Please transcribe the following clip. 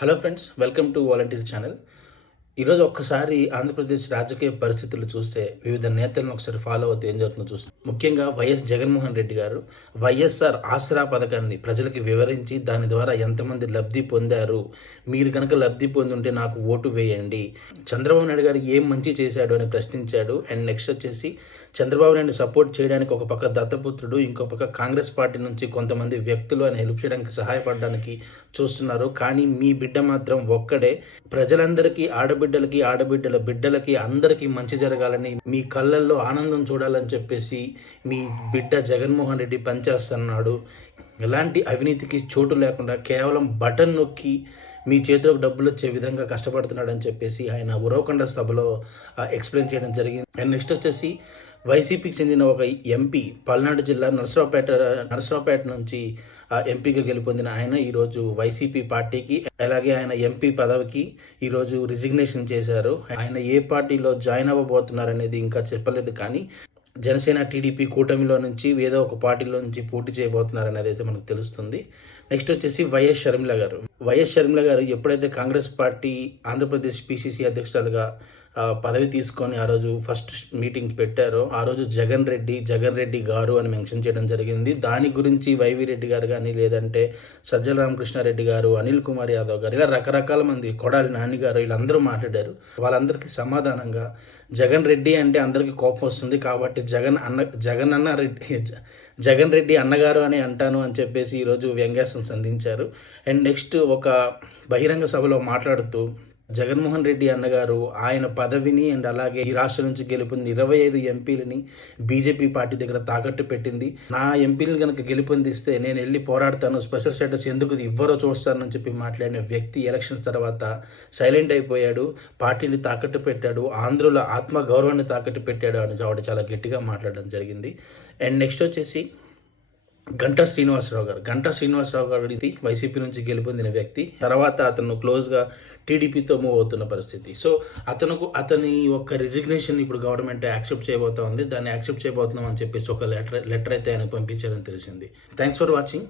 hello friends welcome to volunteer channel. ఈరోజు ఒక్కసారి ఆంధ్రప్రదేశ్ రాజకీయ పరిస్థితులు చూస్తే వివిధ నేతలను ఒకసారి ఫాలో అవుతూ ఏం జరుగుతుందో చూస్తే ముఖ్యంగా వైఎస్ జగన్మోహన్ రెడ్డి గారు వైఎస్ఆర్ ఆసరా పథకాన్ని ప్రజలకి వివరించి దాని ద్వారా ఎంతమంది లబ్ధి పొందారు మీరు కనుక లబ్ధి పొంది ఉంటే నాకు ఓటు వేయండి చంద్రబాబు నాయుడు గారు ఏం మంచి చేశాడు అని ప్రశ్నించాడు అండ్ నెక్స్ట్ వచ్చేసి చంద్రబాబు నాయుడు సపోర్ట్ చేయడానికి ఒక పక్క దత్తపుత్రుడు ఇంకో పక్క కాంగ్రెస్ పార్టీ నుంచి కొంతమంది వ్యక్తులు ఆయన హెల్ప్ చేయడానికి సహాయపడడానికి చూస్తున్నారు. కానీ మీ బిడ్డ మాత్రం ఒక్కడే. ప్రజలందరికీ ఆడ ఆడబిడ్డలకి ఆడబిడ్డల బిడ్డలకి అందరికీ మంచి జరగాలని మీ కళ్ళల్లో ఆనందం చూడాలని చెప్పేసి మీ బిడ్డ జగన్మోహన్ రెడ్డి పనిచేస్తున్నాడు. ఎలాంటి అవినీతికి చోటు లేకుండా కేవలం బటన్ నొక్కి మీ చేతిలోకి డబ్బులు వచ్చే విధంగా కష్టపడుతున్నాడని చెప్పేసి ఆయన ఉరవకొండ సభలో ఎక్స్ప్లెయిన్ చేయడం జరిగింది. అండ్ నెక్స్ట్ వచ్చేసి వైసీపీకి చెందిన ఒక ఎంపీ పల్నాడు జిల్లా నరసరావుపేట నరసరావుపేట నుంచి ఎంపీగా గెలుపొందిన ఆయన ఈరోజు వైసీపీ పార్టీకి అలాగే ఆయన ఎంపీ పదవికి ఈరోజు రిజిగ్నేషన్ చేశారు. ఆయన ఏ పార్టీలో జాయిన్ అవ్వబోతున్నారు అనేది ఇంకా చెప్పలేదు కానీ జనసేన టీడీపీ కూటమిలో నుంచి ఏదో ఒక పార్టీలో నుంచి పోటీ చేయబోతున్నారనేది అయితే మనకు తెలుస్తుంది. నెక్స్ట్ వచ్చేసి వైఎస్ షర్మిల గారు. వైఎస్ షర్మిల గారు ఎప్పుడైతే కాంగ్రెస్ పార్టీ ఆంధ్రప్రదేశ్ పిసిసి అధ్యక్షురాలుగా పదవి తీసుకొని ఆ రోజు ఫస్ట్ మీటింగ్ పెట్టారో ఆ రోజు జగన్ రెడ్డి జగన్ రెడ్డి గారు అని మెన్షన్ చేయడం జరిగింది. దాని గురించి వైవి రెడ్డి గారు కానీ లేదంటే సజ్జల రామకృష్ణారెడ్డి గారు అనిల్ కుమార్ యాదవ్ గారు ఇలా రకరకాల మంది కొడాలి నాని గారు వీళ్ళందరూ మాట్లాడారు. వాళ్ళందరికీ సమాధానంగా జగన్ రెడ్డి అంటే అందరికీ కోపం వస్తుంది కాబట్టి జగన్ అన్న జగన్ అన్న రెడ్డి జగన్ రెడ్డి అన్నగారు అని అంటాను అని చెప్పేసి ఈరోజు వ్యంగ్యాసం సంధించారు అండ్ నెక్స్ట్ ఒక బహిరంగ సభలో మాట్లాడుతూ జగన్మోహన్ రెడ్డి అన్నగారు ఆయన పదవిని అండ్ అలాగే ఈ రాష్ట్రం నుంచి గెలుపొంది ఇరవై ఐదు ఎంపీలని బీజేపీ పార్టీ దగ్గర తాకట్టు పెట్టింది. నా ఎంపీని కనుక గెలుపొందిస్తే నేను వెళ్ళి పోరాడతాను స్పెషల్ స్టేటస్ ఎందుకు ఇవ్వరో చూస్తానని చెప్పి మాట్లాడిన వ్యక్తి ఎలక్షన్స్ తర్వాత సైలెంట్ అయిపోయాడు పార్టీని తాకట్టు పెట్టాడు ఆంధ్రుల ఆత్మ గౌరవాన్ని తాకట్టు పెట్టాడు అని ఆవిడ చాలా గట్టిగా మాట్లాడడం జరిగింది. అండ్ నెక్స్ట్ వచ్చేసి గంటా శ్రీనివాసరావు గారు. గంటా శ్రీనివాసరావు గారు ఇది వైసీపీ నుంచి గెలుపొందిన వ్యక్తి తర్వాత అతను క్లోజ్గా టీడీపీతో మూవ్ అవుతున్న పరిస్థితి. సో అతనుకు అతని యొక్క రిజిగ్నేషన్ ఇప్పుడు గవర్నమెంట్ యాక్సెప్ట్ చేయబోతా ఉంది. దాన్ని యాక్సెప్ట్ చేయబోతున్నాం అని చెప్పేసి ఒక లెటర్ లెటర్ అయితే ఆయనకు పంపించారని తెలిసింది. Thanks for watching